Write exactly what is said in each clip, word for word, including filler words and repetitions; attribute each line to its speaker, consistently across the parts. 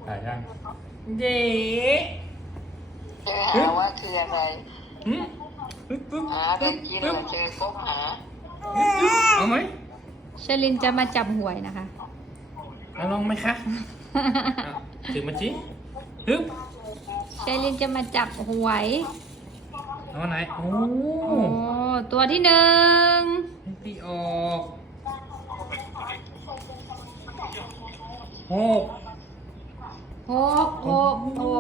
Speaker 1: ถ่ายยังเย้
Speaker 2: เจอหาว่าคืออะไร
Speaker 1: อืมปึ๊บปึ๊บ
Speaker 2: หาได้กินเหรอเจอคบหา
Speaker 1: เอาไหม
Speaker 3: เชลินจะมาจับหวยนะคะ
Speaker 1: เอาลองไหมคะถือมาจีฮึบ
Speaker 3: เชลินจะมาจับหวย
Speaker 1: เอาไหนโอ้
Speaker 3: โอ้ตัวที่หนึ่ง
Speaker 1: ตีออกหก
Speaker 3: หกหกหก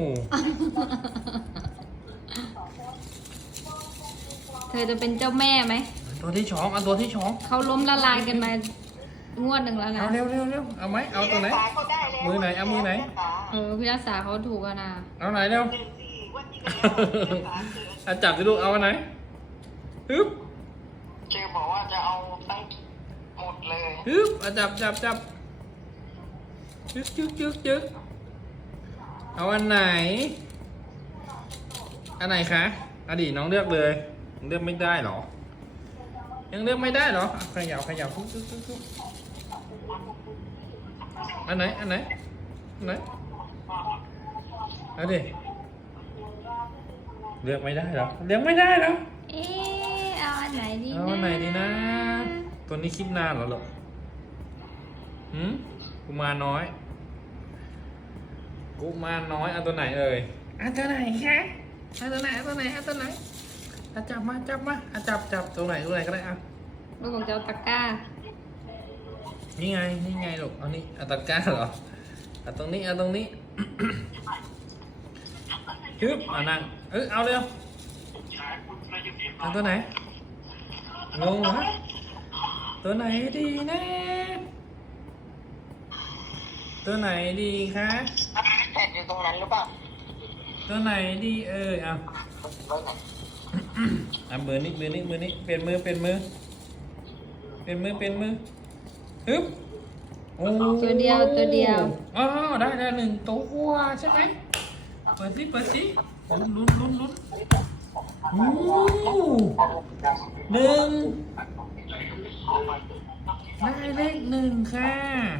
Speaker 3: เธอจะเป็นเจ้าแม่ไหม
Speaker 1: ตัวที่สองเอาตัวที่สอง
Speaker 3: เขาล้มละลายกันมางวดหนึ่งแล้วนะ
Speaker 1: เอาเร็วเร็วเร็วเอาไหมเอาตัวไหน มือไหนเอามือไหน
Speaker 3: เออพี่รักษาเขาถูกกันนะ
Speaker 1: เอาไหนเร็วเอาจับดิลูกเอาอันไหนฮึบ
Speaker 2: เจอบอกว่าจะเอาตั้งหมดเลย
Speaker 1: ฮึบเอาจับจับจับจึ๊กจึ๊กจึ๊กจึ๊กเอาอันไหนอันไหนคะอดีตน้องเลือกเลยน้องเลือกไม่ได้หรอยังเลือกไม่ได้หรออ่ะขยับขยับทุกทุกทุกทุกอันไหนอันไหนอันไหนเอาดิเลือกไม่ได้หรอเลือกไม่ได้หรอ
Speaker 3: เอ๊ะเอาอันไหนดีนะ
Speaker 1: เอาอันไหนดีนะ ตัวนี้คิดนานเหรอหรอหืมกุมารน้อยกุมารน้อยเอาตัวไหนเอ่ยเอาตัวไหนคะเอาตัวไหนเอาตัวไหนเอาตัวไหนเอาจับมาจับมาเอาจับจับตัวไหนตัวไหนก็ได้อ่ะ
Speaker 3: ลูกของเจ้าตะกร้า
Speaker 1: นี่ไงนี่ไงลูกเอานี่เอาตะกร้าเหรอเอาตรงนี้เอาตรงนี้ ฮึบเอานั่งเออเอาเร็วเอาตัวไหนงงเหรอตัวไหนดีนะตัวไหนดีคะ
Speaker 2: แผ่นอยู่ตรงนั้นหรือเปล่า
Speaker 1: ตัวไหนดีเอ่ยเอาอ่ะเบอร์นี้เบอร์นี้เบอร์นี้เปลี่ยนมือเปลี่ยนมือเปลี่ยนมือเปลี่ยนมือฮึบโอ้
Speaker 3: ตัวเดียวตัวเดียว
Speaker 1: อ๋อได้ได้หนึ่งตัวใช่ไหมเปิดสิเปิดสิลุ้นลุ้นลุ้นลุ้นโอ้หนึ่งได้เลขหนึ่งค่ะ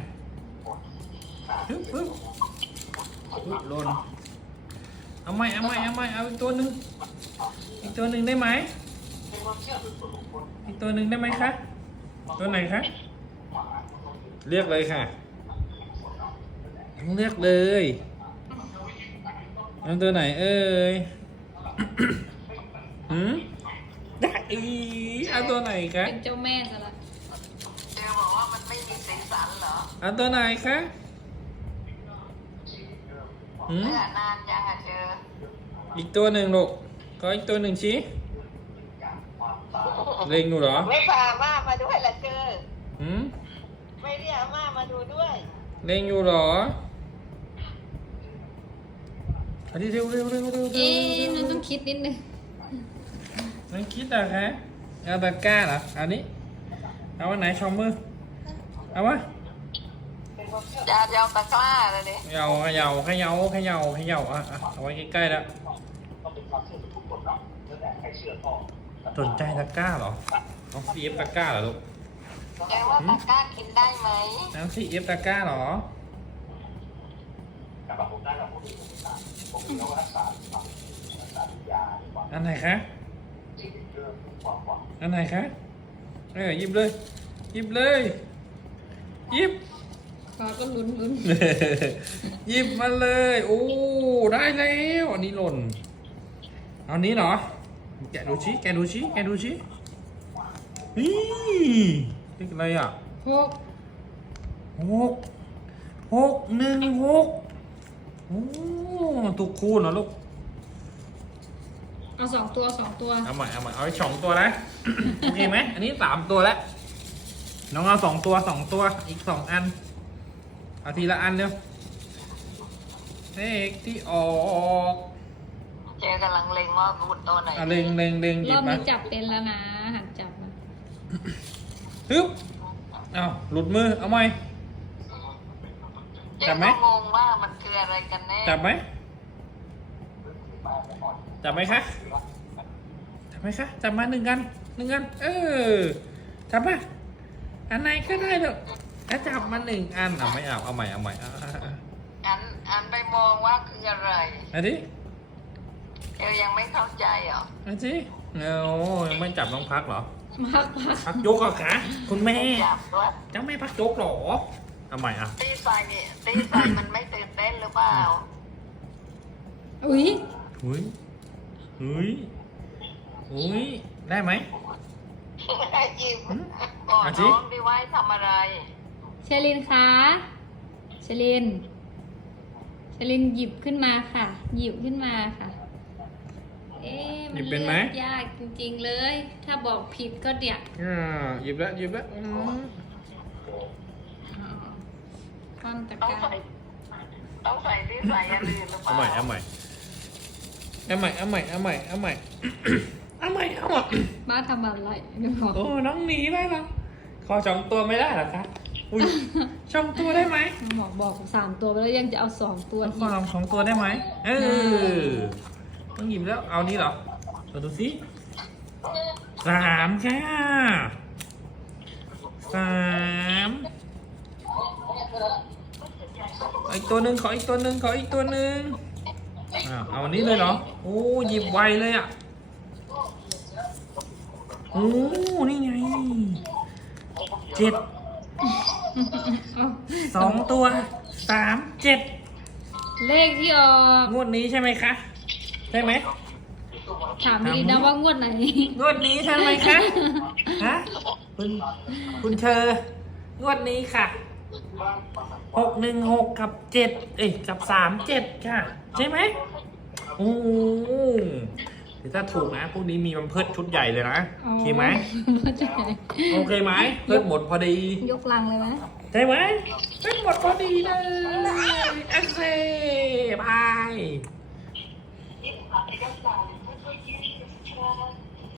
Speaker 1: ฮึบฮึบฮึบหล่นเอาไหมเอาไหมเอาไหมเอาอีกตัวหนึ่งอีกตัวหนึ่งได้ไหมอีกตัวหนึ่งได้ไหมคะตัวไหนคะเลือกเลยค่ะเลือกเลยเอาตัวไหนเอ่ย หืมได้อีเอาตัวไหนคะ
Speaker 3: เป็นเจ้าแม่ซะละ
Speaker 2: เจอบอกว่ามันไม่มีสีสันเหรอ
Speaker 1: เอาตัวไหนคะหืม
Speaker 2: เลือกนานจังอะเจอ
Speaker 1: อีกตัวหนึ่งลูกก็อีกตัวหนึ่งชี้เล็งดูเหรอ
Speaker 2: ไม่พาม่ามาด้วยละเจอ
Speaker 1: หืม
Speaker 2: ไม่เรียกม่ามาดูด้วย
Speaker 1: เล็งอยู่เหรออันนี้เร็วเร็วเร็วเร็วเร็ว
Speaker 3: เอ๊ะ
Speaker 1: เร็
Speaker 3: นั่
Speaker 1: วน
Speaker 3: ต้องคิดนิดนึง
Speaker 1: นั่นคิดอะคะเอาตะกร้าเหรออันนี้เอาวันไหนชมมือเอาวะ
Speaker 2: จะจะเอาตะกร้าเลยดิ
Speaker 1: เขย่าเขย่าเขย่าเขย่าเขย่าอ่ะอ่ะเอาไว้ใกล้ๆแล้วสนใจตะกร้าเหรอน้องซีเอฟตะกร้าเหรอลูก
Speaker 2: แกว่าตะกร้ากินได้ไหม
Speaker 1: น้องซีเอฟตะกร้าเหรออันไหนคะอันไหนคะเออหยิบเลยหยิบเลยหยิบ
Speaker 3: ฟ้าก็ลุ้นลุ้น
Speaker 1: หยิบมาเลยโอ้ได้แล้วอันนี้หล่นเอานี้เหรอแกะดูชี้แกะดูชี้แกะดูชี้นี่นี่อะไรอ่ะ
Speaker 3: หก
Speaker 1: หกหกหนึ่งหกโอ้ถูกคูณเหรอลูก
Speaker 3: เอาสองตัวสองตัว
Speaker 1: เอาใหม่เอาใหม่เอาอีกสองตัวนะ โอเคไหมอันนี้สามตัวแล้วน้องเอาสองตัวสองตัวอีกสองอันเอาทีละอันเดียวเลขที่ออก
Speaker 2: เจอกำลังเล็งว่าพูดตัวไหน
Speaker 1: อ่ะเล็งเล็งเล็งห
Speaker 3: ร
Speaker 1: ยิ
Speaker 3: อ
Speaker 1: บบ มา
Speaker 3: นี้จับเป็นแล้วนะหัดจับนะ
Speaker 1: ฮึบเอาหลุดมือเอาใหม่
Speaker 2: เจ๊
Speaker 1: จับไหม
Speaker 2: ก็งงว่ามันคืออะไรกันแน่
Speaker 1: จับไหมจับไหมคะจับไหมคะจับมาหนึ่งกันหนึ่งกันเออจับมาอันไหนก็ได้เถอะถ้าจับมาหนึ่งอันเอาไม่เอาเอาใหม่เอาใหม่เอาเอาเอา
Speaker 2: อันอันไปมองว่าคืออะไร
Speaker 1: อันนี้
Speaker 2: เธอยังไม่เข้าใจเหรอ
Speaker 1: อันนี้เอายังไม่จับน้องพักเหรอ
Speaker 3: พักพัก
Speaker 1: พักยกเหรอคะคุณแม่
Speaker 2: จับด้วย
Speaker 1: จะไม่พักยกเหรอทำไมอ่ะ
Speaker 2: ตีใส่เนี่ยตีใส่มันไม่ตื่นเต้นหรือเปล่า
Speaker 3: อุ้ย
Speaker 1: เฮ้ยเฮ้ยเฮ้ยได้ไหม
Speaker 2: หยิบ
Speaker 1: อืม
Speaker 2: ก่อน
Speaker 1: อ่ะสิ
Speaker 2: น้องดีไว้ทำอะไร
Speaker 3: เชลินคะเชลินเชลินหยิบขึ้นมาค่ะ หยิบขึ้นมาค่ะ เอ๊ะมันเลือกยากจริงๆเลย ถ้าบอกผิดก็เดี๋ยว
Speaker 1: อ่าหยิบแล้วหยิบแล้วอืม
Speaker 3: ความตะ
Speaker 2: ต้อง
Speaker 3: การ
Speaker 2: ใส่ต้องใส่ตีใส่อันอื่นหรือเป
Speaker 1: เอา
Speaker 2: ล่า
Speaker 1: ใหม่เอาใหม่เอาใหม่เอาใหม่เอาใหม่เอาใหม่เอาใหม่เอาใหม่
Speaker 3: บ้าทำอะไรเดี๋ยวบอก
Speaker 1: โอ้น้องหนีได้แล้วขอสองตัวไม่ได้เหรอคะอุ้ยสองตัวได้ไหม
Speaker 3: บอกบอกสามตัวไปแล้วยังจะเอาสองตัว
Speaker 1: ข
Speaker 3: อี
Speaker 1: อก ลองสองตัวได้ไหมเออต้องหยิบแล้วเอานี้เหรอเราดูสิสามค่ะสามอีกตัวหนึ่งขออีกตัวหนึ่งขออีกตัวหนึ่งอ้าวเอาอันนี้เลยเหรอโอ้หยิบไวเลยอ่ะโอ้นี่ไงเจ็ด
Speaker 3: เอา
Speaker 1: สองตัวสามเจ็ด
Speaker 3: เลขที่ออก
Speaker 1: งวดนี้ใช่ไหมคะใช่ไหม
Speaker 3: ถามดีๆนะว่างวดไหน
Speaker 1: งวดนี้ใช่ไหมคะฮะคุณคุณเธองวดนี้ค่ะหกหนึ่งหกกับเจ็ดเอ้ยกับสามเจ็ดค่ะ ใช่ไหมโอ้โหเดี๋ยวถ้าถูกนะพวกนี้มีมันเพิดชุดใหญ่เลยนะโอเคไหม
Speaker 3: เข้าใจ
Speaker 1: โอเคไหมเพิดหมดพอดี
Speaker 3: ยกลังเลยไหม
Speaker 1: ใช่ไหมเพิดหมดพอดีเลยโอเคบาย